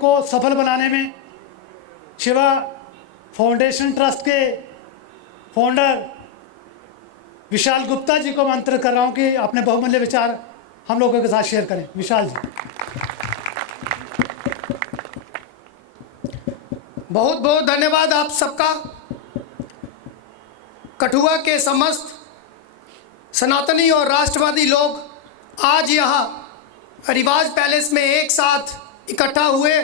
को सफल बनाने में शिवा फाउंडेशन ट्रस्ट के फाउंडर विशाल गुप्ता जी को आमंत्रित कर रहा हूं कि अपने बहुमूल्य विचार हम लोगों के साथ शेयर करें। विशाल जी। बहुत बहुत धन्यवाद आप सबका। कठुआ के समस्त सनातनी और राष्ट्रवादी लोग आज यहाँ रिवाज पैलेस में एक साथ इकट्ठा हुए,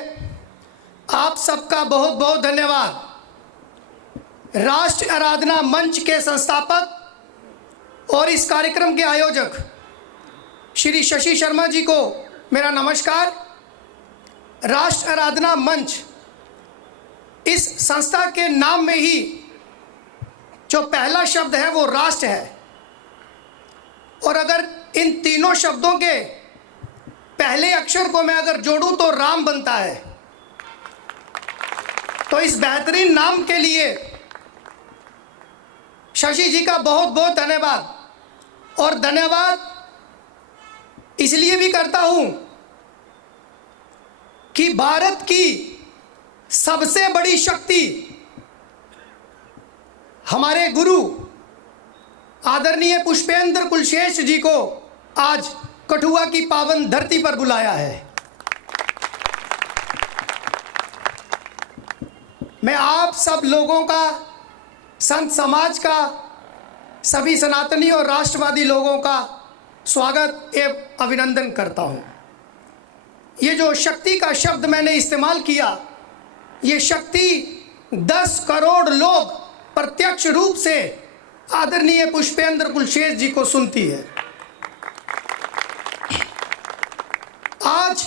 आप सबका बहुत बहुत धन्यवाद। राष्ट्र आराधना मंच के संस्थापक और इस कार्यक्रम के आयोजक श्री शशि शर्मा जी को मेरा नमस्कार। राष्ट्र आराधना मंच, इस संस्था के नाम में ही जो पहला शब्द है वो राष्ट्र है, और अगर इन तीनों शब्दों के पहले अक्षर को मैं अगर जोड़ूं तो राम बनता है। तो इस बेहतरीन नाम के लिए शशि जी का बहुत बहुत धन्यवाद। और धन्यवाद इसलिए भी करता हूं कि भारत की सबसे बड़ी शक्ति हमारे गुरु आदरणीय पुष्पेंद्र कुलशेष जी को आज कठुआ की पावन धरती पर बुलाया है। मैं आप सब लोगों का, संत समाज का, सभी सनातनी और राष्ट्रवादी लोगों का स्वागत एवं अभिनंदन करता हूं। ये जो शक्ति का शब्द मैंने इस्तेमाल किया, ये शक्ति 10 करोड़ लोग प्रत्यक्ष रूप से आदरणीय पुष्पेंद्र कुलशेष जी को सुनती है। आज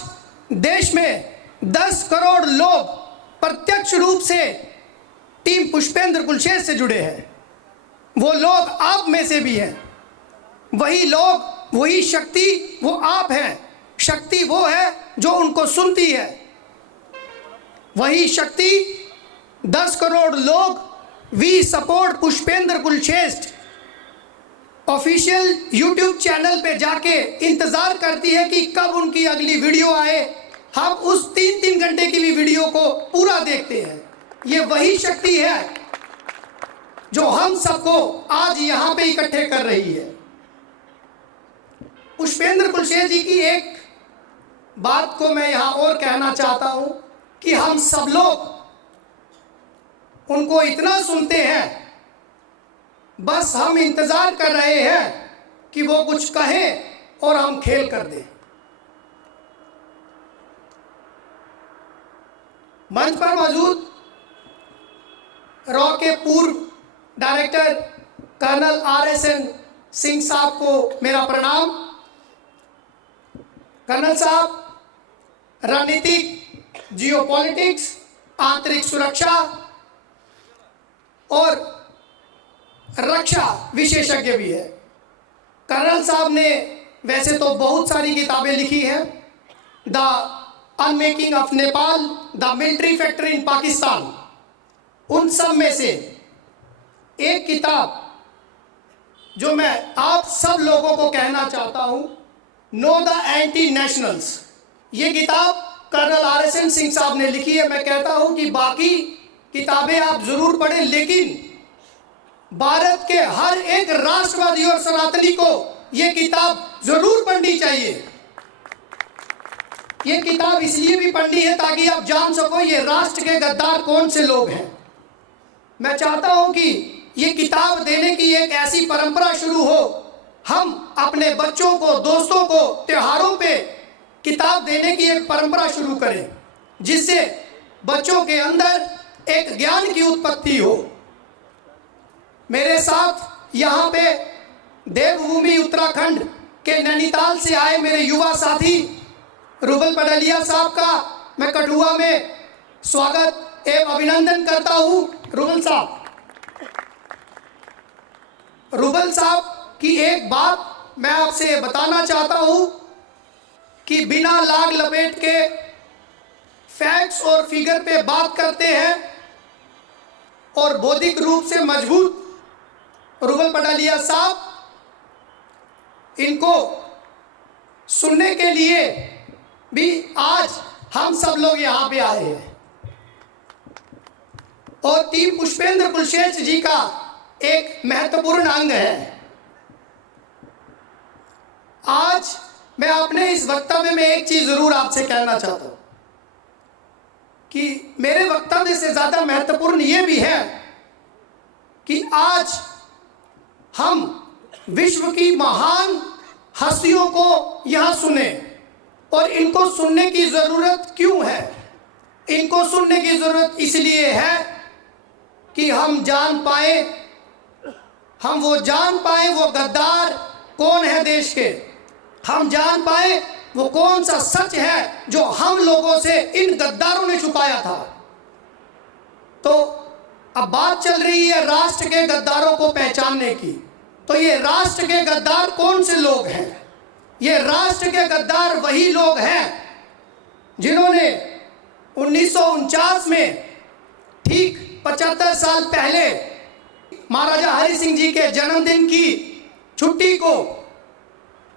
देश में 10 करोड़ लोग प्रत्यक्ष रूप से टीम पुष्पेंद्र कुलशेष से जुड़े हैं। वो लोग आप में से भी हैं। वही लोग, वही शक्ति वो आप हैं। शक्ति वो है जो उनको सुनती है। वही शक्ति 10 करोड़ लोग we support Pushpendra Kulshresh official YouTube channel पे जाके इंतजार करती है कि कब उनकी अगली वीडियो आए। हम उस 3-3 घंटे की भी वीडियो को पूरा देखते हैं। ये वही शक्ति है जो हम सबको आज यहाँ पे इकट्ठे कर रही है। पुष्पेंद्र कुलशेष जी की एक बात को मैं यहाँ और कहना चाहता हूँ कि हम सब लोग उनको इतना सुनते हैं, बस हम इंतजार कर रहे हैं कि वो कुछ कहें और हम खेल कर दें। मंच पर मौजूद रॉ के पूर्व डायरेक्टर कर्नल RSN सिंह साहब को मेरा प्रणाम। कर्नल साहब रणनीतिक, जियोपॉलिटिक्स, आंतरिक सुरक्षा और रक्षा विशेषज्ञ भी है। कर्नल साहब ने वैसे तो बहुत सारी किताबें लिखी हैं। The unmaking of Nepal, the military factor in Pakistan, उन सब में से एक किताब जो मैं आप सब लोगों को कहना चाहता हूं, नो द एंटी नेशनल्स, ये किताब कर्नल RSN सिंह साहब ने लिखी है। मैं कहता हूं कि बाकी किताबें आप जरूर पढ़ें, लेकिन भारत के हर एक राष्ट्रवादी और सनातनी को यह किताब जरूर पढ़नी चाहिए। ये किताब इसलिए भी पढ़नी है ताकि आप जान सको ये राष्ट्र के गद्दार कौन से लोग हैं। मैं चाहता हूं कि ये किताब देने की एक ऐसी परंपरा शुरू हो। हम अपने बच्चों को, दोस्तों को त्योहारों पे किताब देने की एक परंपरा शुरू करें, जिससे बच्चों के अंदर एक ज्ञान की उत्पत्ति हो। मेरे साथ यहाँ पे देवभूमि उत्तराखंड के नैनीताल से आए मेरे युवा साथी रुबल पडलिया साहब का मैं कठुआ में स्वागत एवं अभिनंदन करता हूँ। रुबल साहब की एक बात मैं आपसे बताना चाहता हूँ कि बिना लाग लपेट के फैक्ट्स और फिगर पे बात करते हैं और बौद्धिक रूप से मजबूत रुबल पडलिया साहब, इनको सुनने के लिए भी आज हम सब लोग यहाँ पे आए हैं और टीम पुष्पेंद्र कुलशेष जी का एक महत्वपूर्ण अंग है। आज मैं अपने इस वक्तव्य में एक चीज जरूर आपसे कहना चाहता हूं कि मेरे वक्तव्य से ज्यादा महत्वपूर्ण यह भी है कि आज हम विश्व की महान हस्तियों को यहां सुने। और इनको सुनने की जरूरत क्यों है? इनको सुनने की जरूरत इसलिए है कि हम जान पाए, हम वो जान पाए वो गद्दार कौन है देश के, हम जान पाए वो कौन सा सच है जो हम लोगों से इन गद्दारों ने छुपाया था। तो अब बात चल रही है राष्ट्र के गद्दारों को पहचानने की। तो ये राष्ट्र के गद्दार कौन से लोग हैं? ये राष्ट्र के गद्दार वही लोग हैं जिन्होंने 1949 में ठीक 75 साल पहले महाराजा हरि सिंह जी के जन्मदिन की छुट्टी को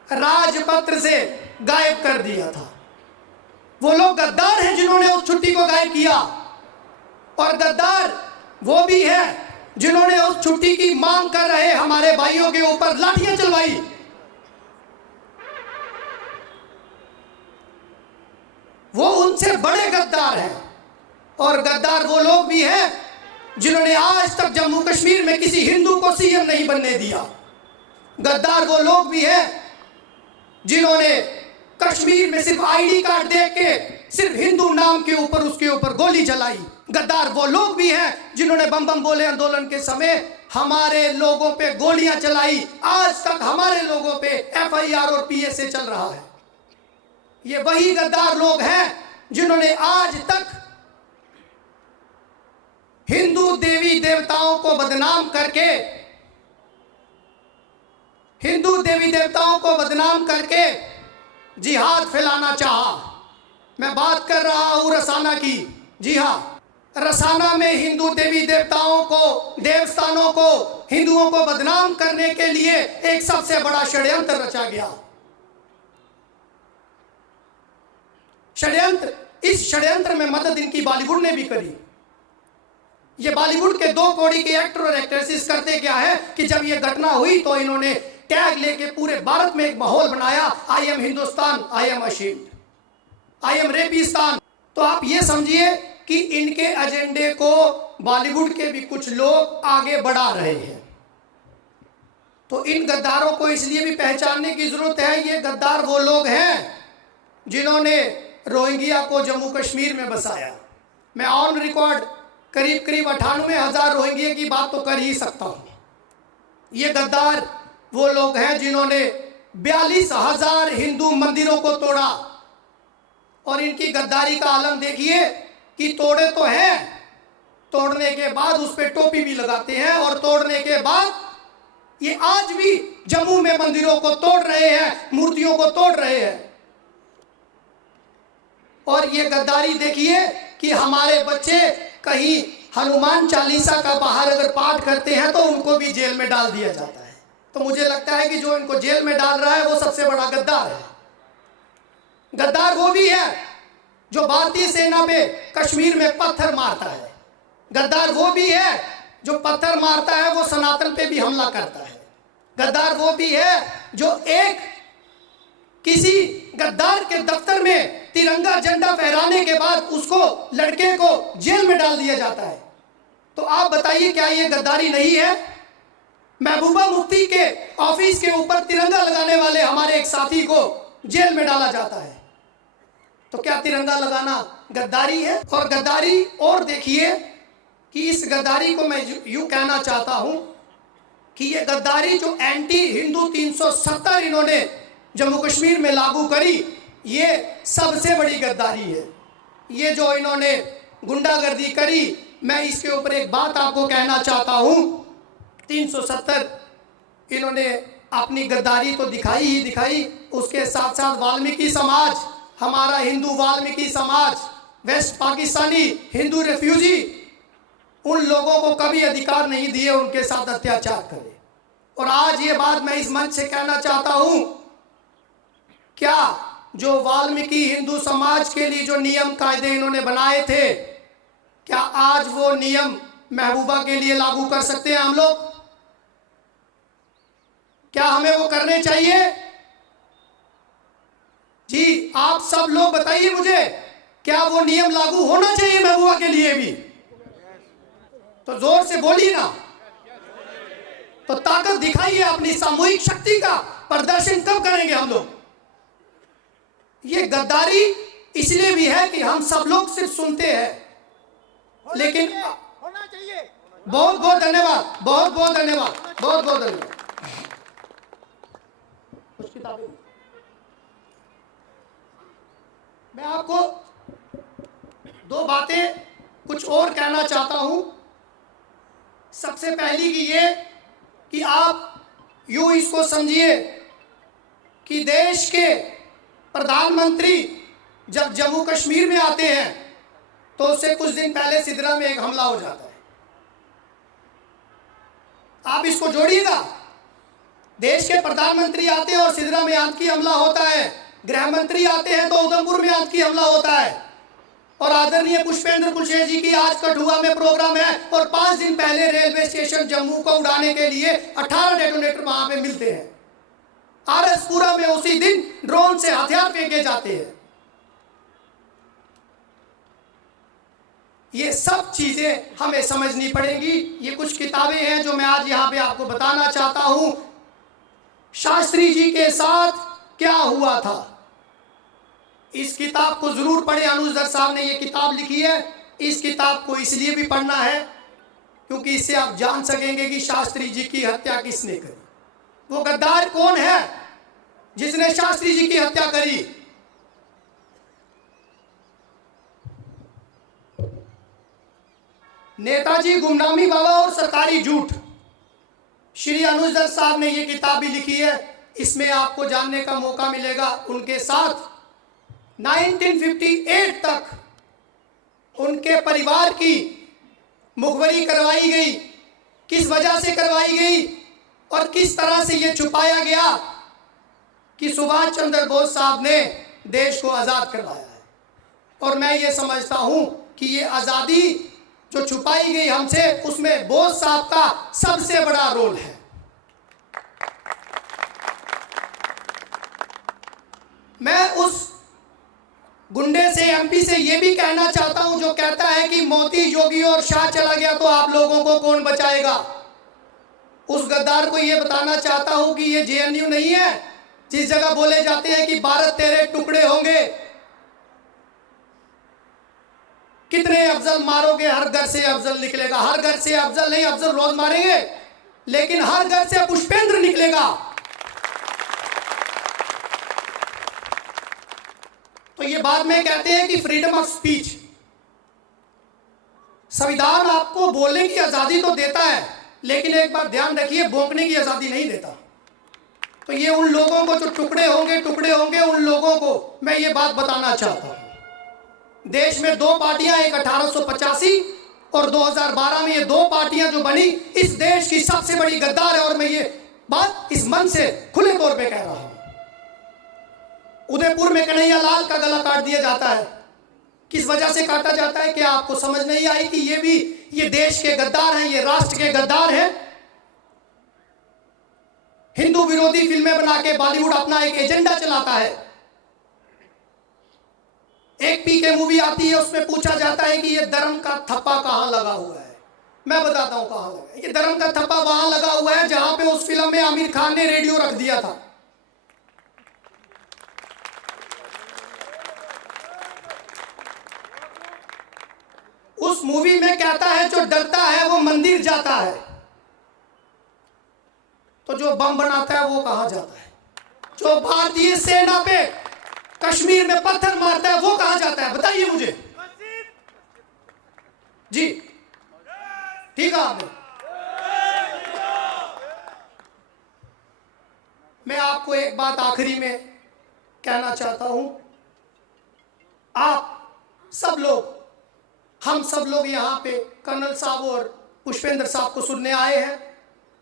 राजपत्र से गायब कर दिया था। वो लोग गद्दार हैं जिन्होंने उस छुट्टी को गायब किया। और गद्दार वो भी हैं जिन्होंने उस छुट्टी की मांग कर रहे हमारे भाइयों के ऊपर लाठियां चलवाई। वो उनसे बड़े गद्दार हैं। और गद्दार वो लोग भी हैं जिन्होंने आज तक जम्मू कश्मीर में किसी हिंदू को सीएम नहीं बनने दिया। गद्दार वो लोग भी हैं जिन्होंने कश्मीर में सिर्फ आईडी कार्ड देख के सिर्फ हिंदू नाम के ऊपर उसके ऊपर गोली चलाई। गद्दार वो लोग भी हैं जिन्होंने बम बम बोले आंदोलन के समय हमारे लोगों पे गोलियां चलाई। आज तक हमारे लोगों पे एफआईआर और पीएसए चल रहा है। ये वही गद्दार लोग हैं जिन्होंने आज तक हिंदू देवी देवताओं को बदनाम करके, हिंदू देवी देवताओं को बदनाम करके जिहाद फैलाना चाहा। मैं बात कर रहा हूं रसाना की। जी हां, रसाना में हिंदू देवी देवताओं को, देवस्थानों को, हिंदुओं को बदनाम करने के लिए एक सबसे बड़ा षड्यंत्र रचा गया। षड्यंत्र, इस षड्यंत्र में मदद इनकी बॉलीवुड ने भी करी। ये बॉलीवुड के 2 कौड़ी के एक्टर और एक्ट्रेसेस करते क्या है कि जब ये घटना हुई तो इन्होंने टैग लेके पूरे भारत में एक माहौल बनाया, I am Hindustan, I am ashamed, I am Rapistan. तो आप ये समझिए कि इनके एजेंडे को बॉलीवुड के भी कुछ लोग आगे बढ़ा रहे हैं। तो इन गद्दारों को इसलिए भी पहचानने की जरूरत है। ये गद्दार वो लोग हैं जिन्होंने रोहिंग्या को जम्मू कश्मीर में बसाया। मैं ऑन रिकॉर्ड करीब 98,000 रोहिंग्या की बात तो कर ही सकता हूं। ये गद्दार वो लोग हैं जिन्होंने 42,000 हिंदू मंदिरों को तोड़ा। और इनकी गद्दारी का आलम देखिए कि तोड़े तो हैं, तोड़ने के बाद उस पर टोपी भी लगाते हैं और तोड़ने के बाद ये आज भी जम्मू में मंदिरों को तोड़ रहे हैं, मूर्तियों को तोड़ रहे हैं। और ये गद्दारी देखिए कि हमारे बच्चे कहीं हनुमान चालीसा का बाहर अगर पाठ करते हैं तो उनको भी जेल में डाल दिया जाता है। तो मुझे लगता है कि जो इनको जेल में डाल रहा है वो सबसे बड़ा गद्दार है। गद्दार वो भी है जो भारतीय सेना पे कश्मीर में पत्थर मारता है। गद्दार वो भी है जो पत्थर मारता है वो सनातन पे भी हमला करता है। गद्दार वो भी है जो एक किसी गद्दार के दफ्तर में तिरंगा झंडा फहराने के बाद उसको, लड़के को जेल में डाल दिया जाता है। तो आप बताइए क्या ये गद्दारी नहीं है? महबूबा मुफ्ती के ऑफिस के ऊपर तिरंगा लगाने वाले हमारे एक साथी को जेल में डाला जाता है। तो क्या तिरंगा लगाना गद्दारी है? और गद्दारी, और देखिए कि इस गद्दारी को मैं यूं कहना चाहता हूं कि ये गद्दारी जो एंटी हिंदू 370 इन्होंने जम्मू कश्मीर में लागू करी, ये सबसे बड़ी गद्दारी है। ये जो इन्होंने गुंडागर्दी करी, मैं इसके ऊपर एक बात आपको कहना चाहता हूं। 370 इन्होंने अपनी गद्दारी तो दिखाई ही दिखाई, उसके साथ साथ वाल्मीकि समाज, हमारा हिंदू वाल्मीकि समाज, वेस्ट पाकिस्तानी हिंदू रेफ्यूजी, उन लोगों को कभी अधिकार नहीं दिए उनके साथ अत्याचार करे। और आज ये बात मैं इस मंच से कहना चाहता हूं, क्या जो वाल्मीकि हिंदू समाज के लिए जो नियम कायदे इन्होंने बनाए थे, क्या आज वो नियम महबूबा के लिए लागू कर सकते हैं हम लोग? क्या हमें वो करने चाहिए? जी, आप सब लोग बताइए मुझे, क्या वो नियम लागू होना चाहिए महबूबा के लिए भी? तो जोर से बोलिए ना, तो ताकत दिखाइए, अपनी सामूहिक शक्ति का प्रदर्शन कब करेंगे हम लोग? ये गद्दारी इसलिए भी है कि हम सब लोग सिर्फ सुनते हैं, लेकिन होना चाहिए। बहुत बहुत धन्यवाद, बहुत बहुत धन्यवाद, बहुत बहुत धन्यवाद। कुछ किताबें मैं आपको दो बातें कुछ और कहना चाहता हूं। सबसे पहली की ये कि आप यूं इसको समझिए कि देश के प्रधानमंत्री जब जम्मू कश्मीर में आते हैं तो उससे कुछ दिन पहले सिदरा में एक हमला हो जाता है। आप इसको जोड़िएगा, देश के प्रधानमंत्री आते हैं और सिदरा में आतंकी हमला होता है, गृह मंत्री आते हैं तो उधमपुर में आतंकी हमला होता है, और आदरणीय पुष्पेंद्र कुशवाहा जी की आज कठुआ में प्रोग्राम है, और 5 दिन पहले रेलवे स्टेशन जम्मू को उड़ाने के लिए 18 डेटोनेटर वहां पे मिलते हैं। आरएसपुरा में उसी दिन ड्रोन से हथियार फेंके जाते हैं। ये सब चीजें हमें समझनी पड़ेंगी। ये कुछ किताबें हैं जो मैं आज यहाँ पे आपको बताना चाहता हूं। शास्त्री जी के साथ क्या हुआ था, इस किताब को जरूर पढ़े। अनुज दर साहब ने ये किताब लिखी है। इस किताब को इसलिए भी पढ़ना है क्योंकि इससे आप जान सकेंगे कि शास्त्री जी की हत्या किसने करी, वो गद्दार कौन है जिसने शास्त्री जी की हत्या करी। नेताजी, गुमनामी बाबा और सरकारी झूठ, श्री अनुज दर साहब ने ये किताब भी लिखी है। इसमें आपको जानने का मौका मिलेगा उनके साथ 1958 तक उनके परिवार की मुखबरी करवाई गई, किस वजह से करवाई गई और किस तरह से ये छुपाया गया कि सुभाष चंद्र बोस साहब ने देश को आज़ाद करवाया है। और मैं ये समझता हूं कि ये आज़ादी जो छुपाई गई हमसे, उसमें बोस साहब का सबसे बड़ा रोल है। मैं उस गुंडे से, एमपी से ये भी कहना चाहता हूं जो कहता है कि मोदी, योगी और शाह चला गया तो आप लोगों को कौन बचाएगा। उस गद्दार को ये बताना चाहता हूं कि ये जेएनयू नहीं है जिस जगह बोले जाते हैं कि भारत तेरे टुकड़े होंगे। कितने अफजल मारोगे, हर घर से अफजल निकलेगा। हर घर से अफजल नहीं, अफजल रोज मारेंगे, लेकिन हर घर से पुष्पेंद्र निकलेगा। तो ये बाद में कहते हैं कि फ्रीडम ऑफ स्पीच, संविधान आपको बोलने की आजादी तो देता है, लेकिन एक बात ध्यान रखिए, भौंकने की आजादी नहीं देता। तो ये उन लोगों को जो टुकड़े होंगे, उन लोगों को मैं ये बात बताना चाहता हूं। देश में 2 पार्टियां, एक 1885 और 2012 में, ये 2 पार्टियां जो बनी, इस देश की सबसे बड़ी गद्दार है। और मैं ये बात इस मन से खुले तौर पे कह रहा हूं। उदयपुर में कन्हैया लाल का गला काट दिया जाता है, किस वजह से काटा जाता है? क्या आपको समझ नहीं आई कि ये भी ये देश के गद्दार हैं, ये राष्ट्र के गद्दार हैं। हिंदू विरोधी फिल्में बना के बॉलीवुड अपना एक एजेंडा चलाता है। एक पीके मूवी आती है, उसमें पूछा जाता है कि ये धर्म का थप्पा कहां लगा हुआ है। मैं बताता हूं कहां लगा है। ये धर्म का थप्पा वहां लगा हुआ है जहां पे उस फिल्म में आमिर खान ने रेडियो रख दिया था। उस मूवी में कहता है जो डरता है वो मंदिर जाता है, तो जो बम बनाता है वो कहां जाता है? जो भारतीय सेना पे कश्मीर में पत्थर मारता है वो कहां जाता है? बताइए मुझे। जी ठीक है आपने। मैं आपको एक बात आखिरी में कहना चाहता हूं। आप सब लोग, हम सब लोग यहाँ पे कर्नल साहब और पुष्पेंद्र साहब को सुनने आए हैं।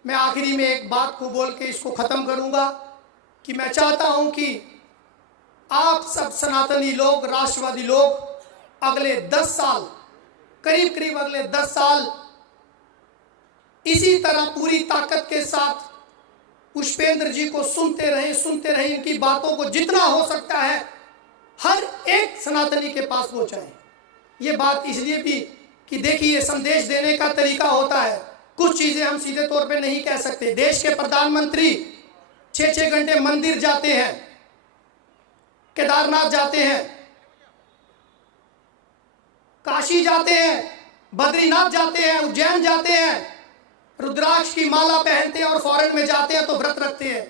मैं आखिरी में एक बात को बोल के इसको ख़त्म करूँगा कि मैं चाहता हूँ कि आप सब सनातनी लोग, राष्ट्रवादी लोग अगले 10 साल, करीब करीब अगले 10 साल इसी तरह पूरी ताकत के साथ पुष्पेंद्र जी को सुनते रहे, इनकी बातों को जितना हो सकता है हर एक सनातनी के पास पहुंचाएं। ये बात इसलिए भी कि देखिए, संदेश देने का तरीका होता है, कुछ चीजें हम सीधे तौर पे नहीं कह सकते। देश के प्रधानमंत्री 6-6 घंटे मंदिर जाते हैं, केदारनाथ जाते हैं, काशी जाते हैं, बद्रीनाथ जाते हैं, उज्जैन जाते हैं, रुद्राक्ष की माला पहनते हैं और फॉरेन में जाते हैं तो व्रत रखते हैं।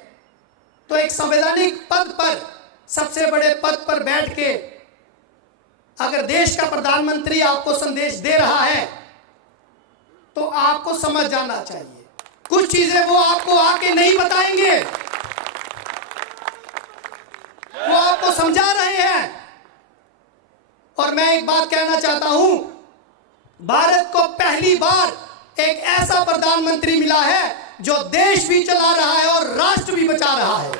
तो एक संवैधानिक पद पर, सबसे बड़े पद पर बैठ के अगर देश का प्रधानमंत्री आपको संदेश दे रहा है तो आपको समझ जाना चाहिए। कुछ चीजें वो आपको आके नहीं बताएंगे, वो आपको समझा रहे हैं। और मैं एक बात कहना चाहता हूं, भारत को पहली बार एक ऐसा प्रधानमंत्री मिला है जो देश भी चला रहा है और राष्ट्र भी बचा रहा है।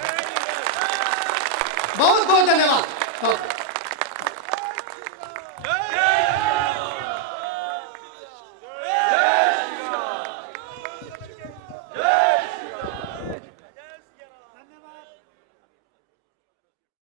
बहुत बहुत धन्यवाद।